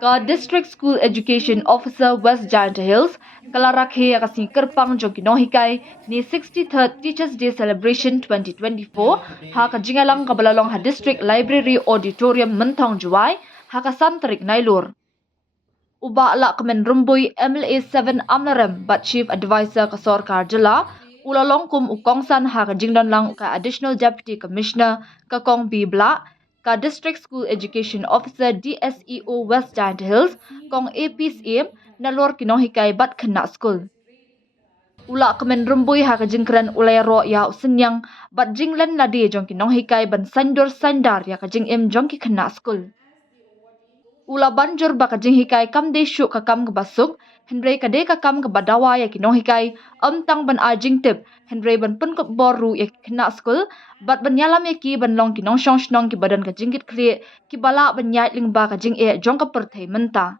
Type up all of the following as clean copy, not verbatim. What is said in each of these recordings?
Ka District School Education Officer West Jaintia Hills, kala rakhe kasi kyrpang jong nonghikai ni 63rd Teachers Day Celebration 2024 ha ka jingalang kabalalong ha District Library Auditorium Mentong Juwai ha ka santrik nailur. Uba ala kemen rumboy MLA 7 Amlarem but Chief Advisor ka Sorkar Jala ulalong kum ukongsan ha ka jingdon lang ka Additional Deputy Commissioner ka Kong B Bla ka District School Education Officer DSEO West Jaintia Hills kong APCM na lor kinohikai bat kena school. Ula kemen rumboy ha ka jingkran ulay ro ya usenyang bat jinglan ladi jong kinohikai ban sandar ya ka jingim jong ki kena school. Ula banjur baka jinghikai kam de syuk ka kam basuk, henry kade ka kam badawa ya kinohikai tang ban ajing tip, henry ban pun ke boru ya kena school, bat ban yalam ya ki ban long kinong shong shnong ki badan ka jingkit kli, ki bala ban yait ling ba ka jing jong ka perthai menta.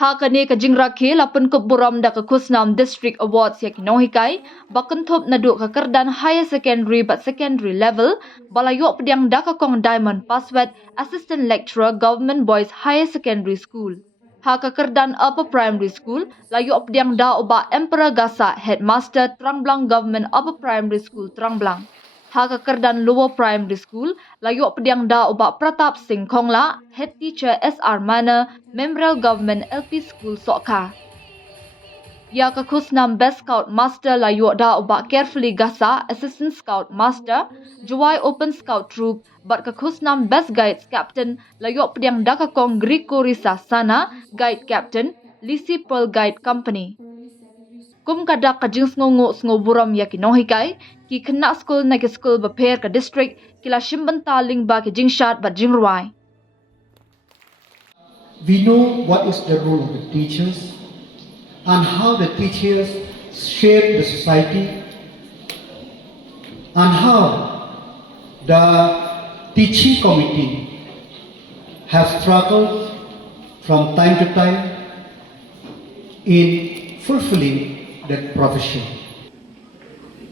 Ha kane ka jing rakhe la pun ke buram da ka kusnam district awards ya kinohikai, bakun thop na du ka kerdan higher secondary but secondary level, balayo pediang da ka kong diamond password assistant lecturer government boys higher secondary school. Ha ka kerdan upper primary school, layo pediang da oba emperor gasa headmaster Trangblang government upper primary school Trangblang. Ha ka kerdan lower primary school, layo pediang da oba Pratap Singh Khongla, head teacher SR Mana, Memorial Government LP School Sokha. Ya ka kusnam best scout master layo da oba Carefully Gasa, assistant scout master, Juwai open scout troop, but ka kusnam best guides captain layo pediang da ka kong Griko Risa Sana, guide captain, Lisi Pearl Guide Company. Kum kadak ka jing sngo buram ya kinohikai, ki kena school na ki school baper ka district, kila shimbanta ling ba ki jing shat ba jing ruai. We know what is the role of the teachers and how the teachers shape the society and how the teaching committee has struggled from time to time in fulfilling that profession.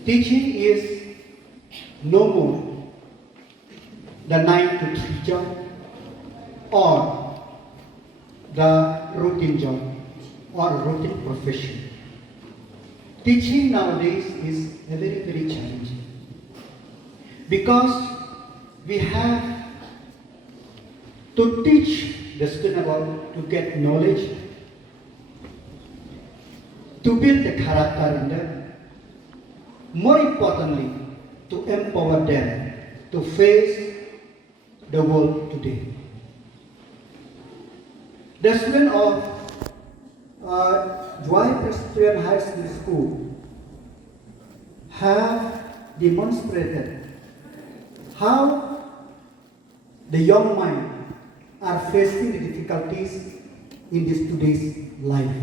Teaching is no more the 9 to 3 job or the routine job or routine profession. Teaching nowadays is very, very challenging because we have to teach the student about to get knowledge, to build the character in them, more importantly, to empower them to face the world today. The student of Juwai Presbyterian High School have demonstrated how the young mind are facing the difficulties in this today's life.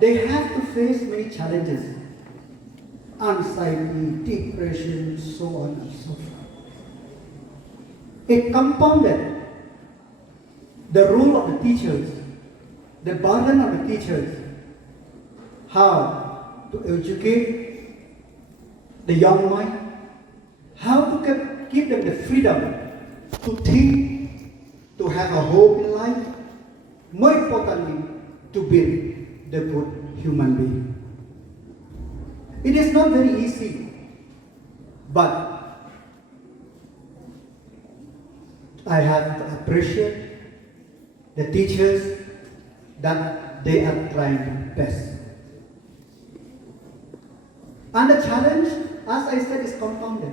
They have to face many challenges, anxiety, depression, so on and so forth. It compounded the role of the teachers, the burden of the teachers, how to educate the young mind, how to give them the freedom to think, to have a hope in life, more importantly, to build the good human being. It is not very easy, but I have to appreciate the teachers that they are trying their best. And the challenge, as I said, is compounded.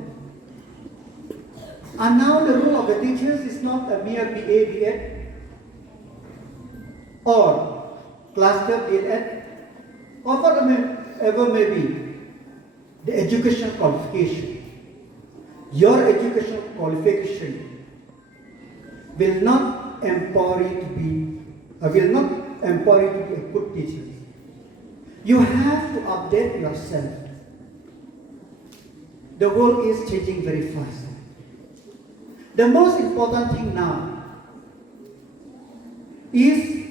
And now the role of the teachers is not a mere BA, BEd, or cluster BEd, or whatever may be the educational qualification. Your educational qualification will not empower you to be a good teacher. You have to update yourself. The world is changing very fast. The most important thing now is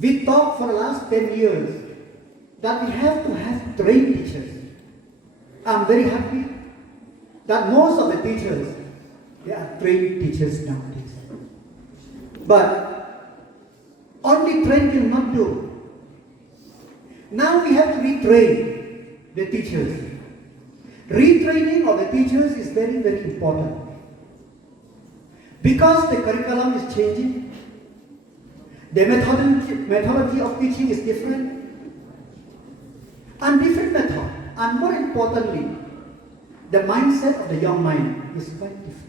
we talked for the last 10 years that we have to have trained teachers. I'm very happy that most of the teachers, they are trained teachers nowadays. But only train will not do. Now we have to retrain the teachers. Retraining of the teachers is very, very important. Because the curriculum is changing, the methodology of teaching is different, and different method, and more importantly, the mindset of the young mind is quite different.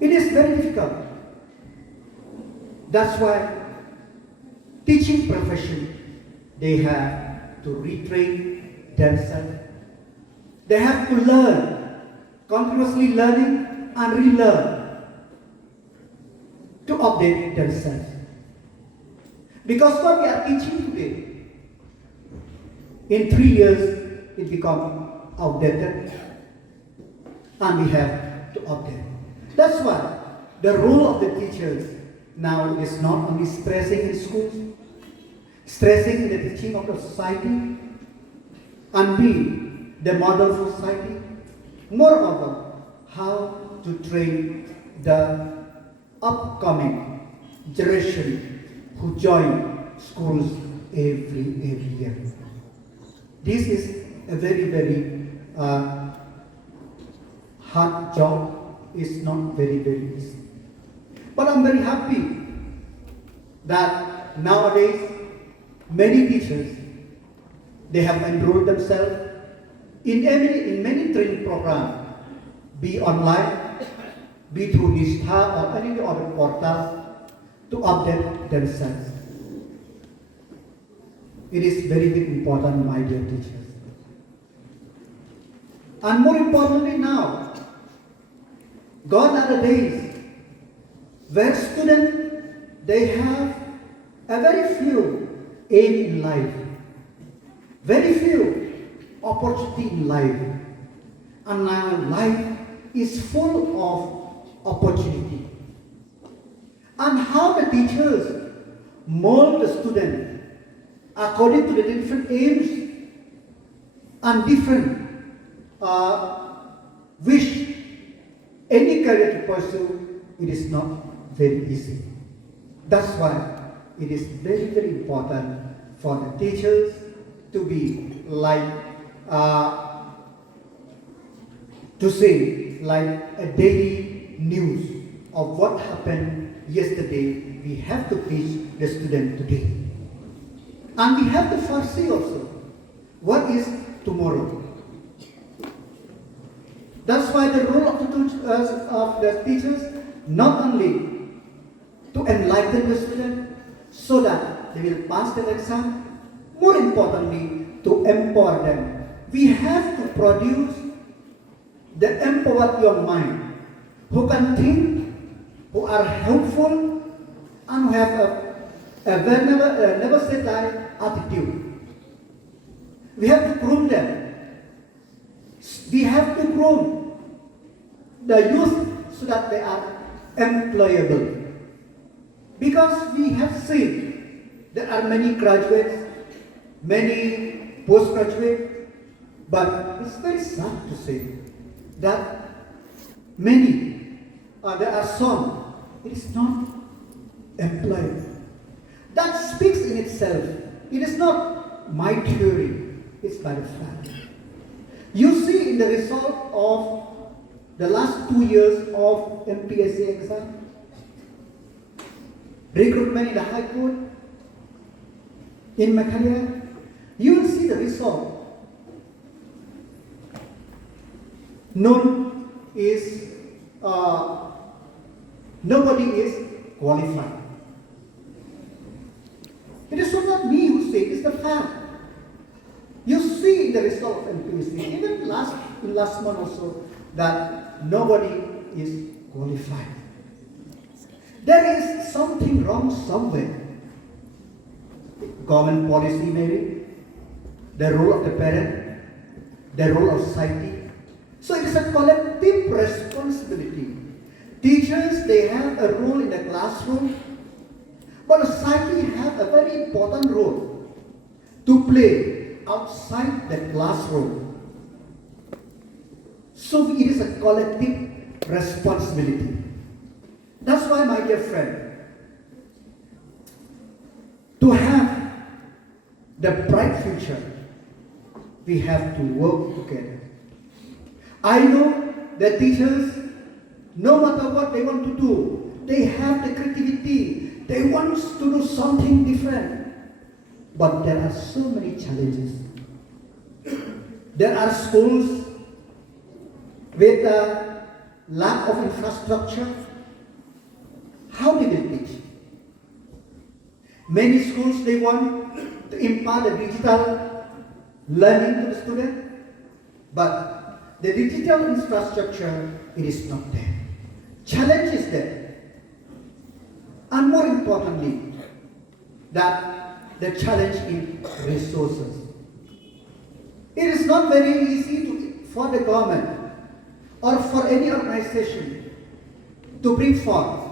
It is very difficult. That's why teaching profession, they have to retrain themselves. They have to learn, continuously learning and relearn to update themselves. Because what we are teaching today, in 3 years, it becomes outdated, and we have to update. That's why the role of the teachers now is not only stressing in schools, stressing in the teaching of the society, and be the model for society. Moreover, how to train the upcoming generation who join schools every year. This is a very, very hard job. It's not very, very easy. But I'm very happy that nowadays many teachers, they have enrolled themselves in many training programs, be online, be through Nishtha or any other portals, to update themselves. It is very, very important, my dear teachers. And more importantly now, gone are the days where students, they have a very few aim in life, very few opportunity in life. And now life is full of opportunity. And how the teachers mold the student according to the different aims and different wish any career to pursue, it is not very easy. That's why it is very, very important for the teachers to be like, to say, like a daily news of what happened yesterday. We have to teach the student today. And we have to foresee also what is tomorrow. That's why the role of the teachers, not only to enlighten the student so that they will pass the exam, more importantly, to empower them. We have to produce the empowered young mind who can think, who are helpful, and who have a never say die attitude. We have to groom them. We have to groom the youth so that they are employable. Because we have seen there are many graduates, many postgraduates, but it's very sad to say that many, there are some, it is not employed. That speaks in itself. It is not my theory, it's by the fact. You see in the result of the last 2 years of MPSC exam, recruitment in the High Court, in Meghalaya, you will see the result. Nobody is qualified. It is not me who say it, it's the fact. You see in the result of MPSC, even last month also, that nobody is qualified. There is something wrong somewhere. Government policy maybe, the role of the parent, the role of society. So it is a collective responsibility. Teachers, they have a role in the classroom, but society have a very important role to play outside the classroom. So it is a collective responsibility. That's why, my dear friend, to have the bright future, we have to work together. I know that teachers, no matter what they want to do, they have the creativity, they want to do something different. But there are so many challenges. There are schools with a lack of infrastructure. How do they teach? Many schools, they want to impart the digital learning to the student, but the digital infrastructure, it is not there. Challenge is there. And more importantly, that the challenge in resources. It is not very easy for the government or for any organization to bring forth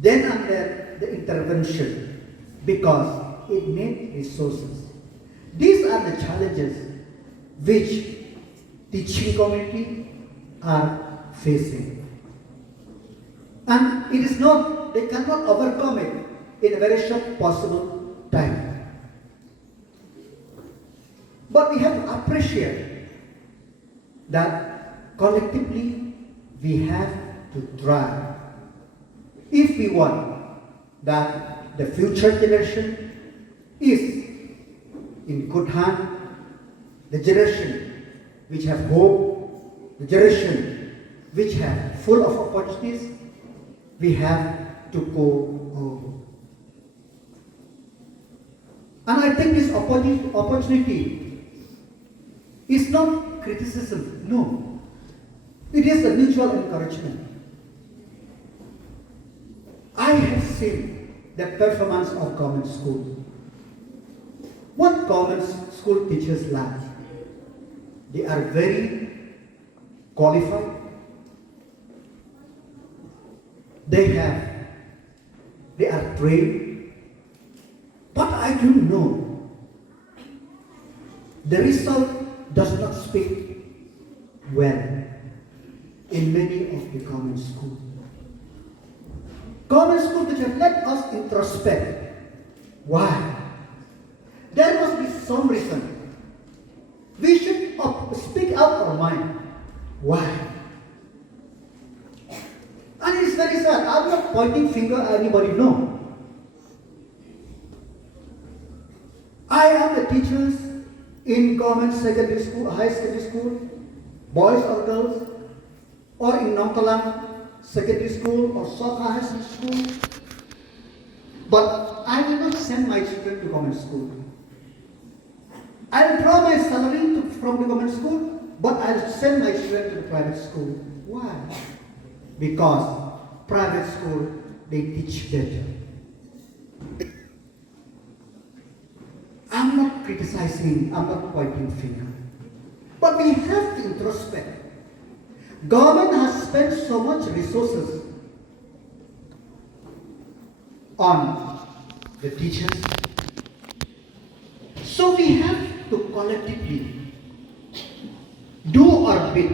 then and there the intervention because it needs resources. These are the challenges which teaching community are facing. And it is not, they cannot overcome it in a very short possible time. But we have to appreciate that collectively we have to try. If we want that the future generation is in good hand, the generation which have hope, the generation which have full of opportunities, we have to go on. And I think this opportunity is not criticism, no. It is a mutual encouragement. I have seen the performance of government school. What government school teachers lack? They are very qualified. They are trained. But I don't know. The result does not speak well in many of the government schools. Government school teachers, let us introspect. Why? There must be some reason. We should speak out our mind. Why? And it's very sad. I'm not pointing finger at anybody, no. I am the teachers in government secondary school, high secondary school, boys or girls, or in Nonghikai secondary school or Soka high school. But I will not send my children to government school. I will draw my salary from the government school, but I will send my children to the private school. Why? Because private school, they teach better. I'm not criticizing, I'm not pointing finger. But we have to introspect. Government has spent so much resources on the teachers. So we have to collectively do our bit.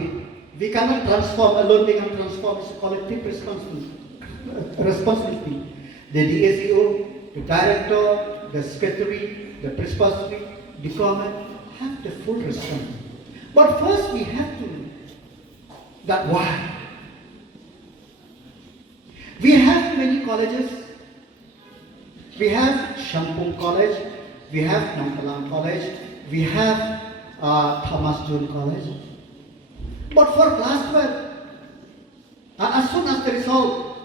We cannot transform alone, we can transform as a collective responsibility. The DSEO, the director, the secretary, the principal, the government have the full responsibility. But first we have to, that why? We have many colleges. We have Shampoo College, we have Nonghikai College, we have Thomas June College. But for class 12, as soon as the result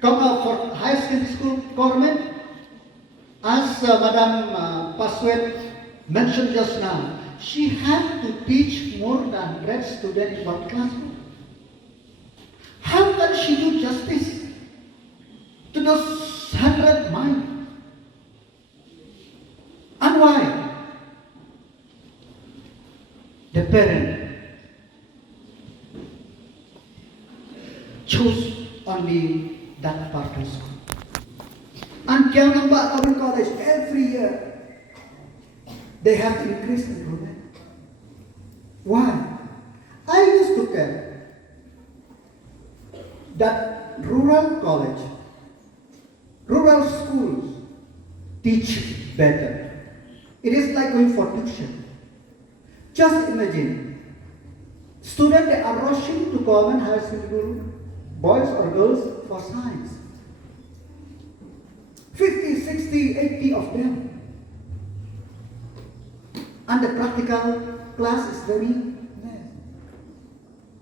come out for high secondary school government, as Madam Paswet mentioned just now, she had to teach more than 100 students in one classroom. How can she do justice to those 100 minds? And why? The parent chose only that part of school. And Kianamba Open College, every year, they have increased enrollment. Why? I used to tell that rural rural college, rural schools teach better. It is like going for tuition. Just imagine, students are rushing to government high school, boys or girls, for science. 50, 60, 80 of them. And the practical class is very less.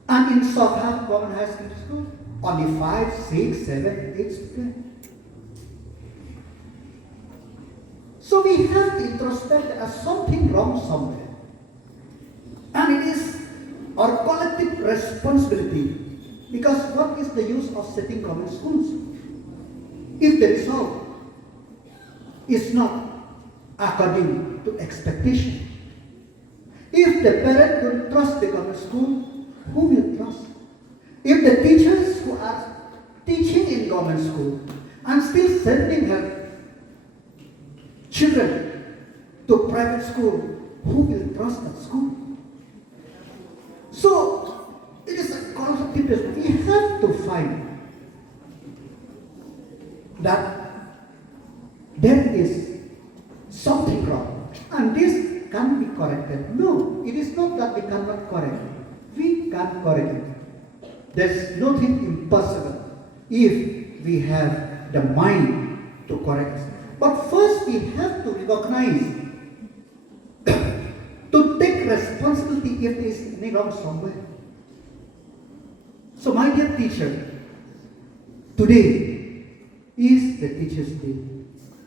And in Sokha, government high school, only 5, 6, 7, 8 students. So we have to introspect there is something wrong somewhere. And it is our collective responsibility. Because what is the use of setting government schools if the result is not according to expectation? If the parent don't trust the government school, who will trust? If the teachers who are teaching in government school and still sending her children to private school, who will trust that school? So, it is a collective. We have to find that there is something wrong. And this can be corrected. No, it is not that we cannot correct it. We can correct it. There's nothing impossible if we have the mind to correct it. But first we have to recognize, to take responsibility if there is any wrong somewhere. So my dear teacher, today is the Teacher's Day.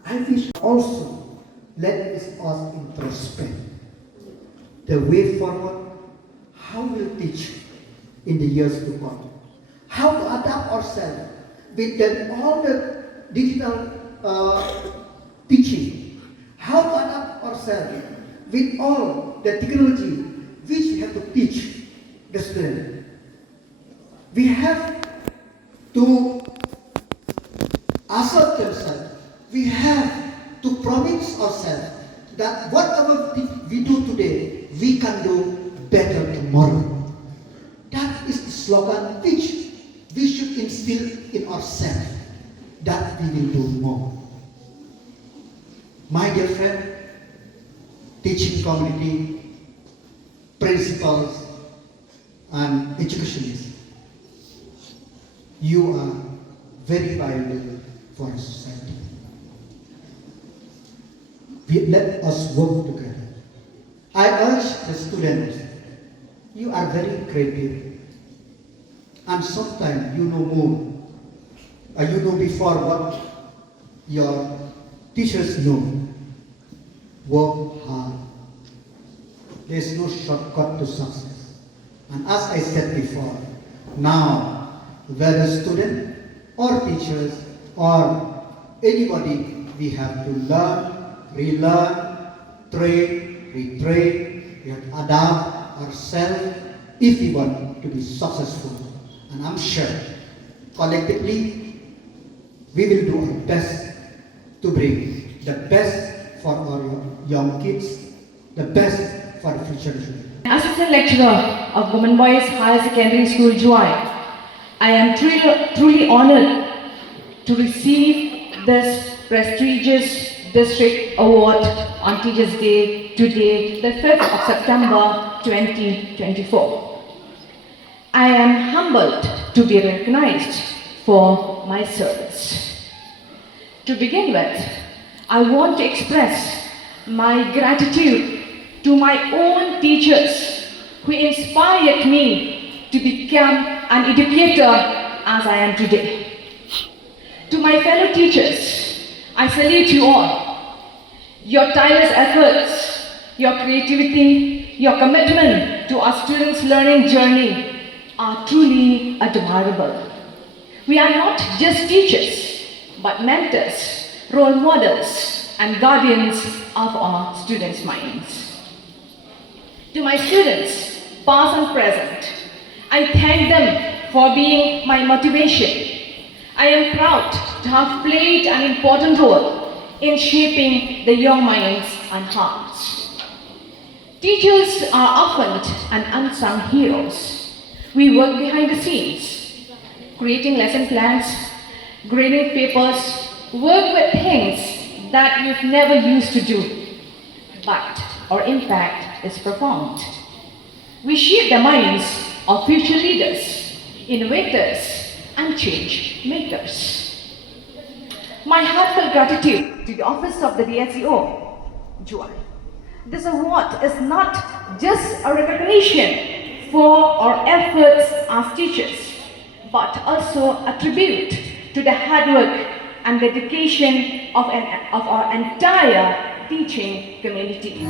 I wish also let us introspect the way forward, how we'll teach in the years to come, how to adapt ourselves with all the digital teaching, how to adapt ourselves with all the technology which we have to teach the student. We have to assert themselves. We have to promise ourselves that whatever we do today, we can do better tomorrow. That is the slogan which we should instill in ourselves, that we will do more. My dear friend, teaching community, principals, and educationists, you are very valuable for our society. Let us work together. I urge the students, you are very creative, and sometimes you know more, you know before what your teachers know. Work hard. There is no shortcut to success. And as I said before, now whether student or teachers or anybody, we have to learn, relearn, train, retrain. We have to adapt ourselves if we want to be successful. And I'm sure collectively we will do our best to bring the best for our young kids, the best for the future children. Assistant Lecturer of Women Boys Higher Secondary School, Juai, I am truly honored to receive this prestigious district award on Teachers' Day today, the 5th of September 2024. I am humbled to be recognized for my service. To begin with, I want to express my gratitude to my own teachers who inspired me to become an educator as I am today. To my fellow teachers, I salute you all. Your tireless efforts, your creativity, your commitment to our students' learning journey are truly admirable. We are not just teachers, but mentors, role models, and guardians of our students' minds. To my students, past and present, I thank them for being my motivation. I am proud to have played an important role in shaping the young minds and hearts. Teachers are often an unsung heroes. We work behind the scenes, creating lesson plans, grading papers, work with things that you've never used to do, but our impact is profound. We shape the minds of future leaders, innovators, and change makers. My heartfelt gratitude to the Office of the DSEO, Juan. This award is not just a recognition for our efforts as teachers, but also a tribute to the hard work and dedication of our entire teaching community.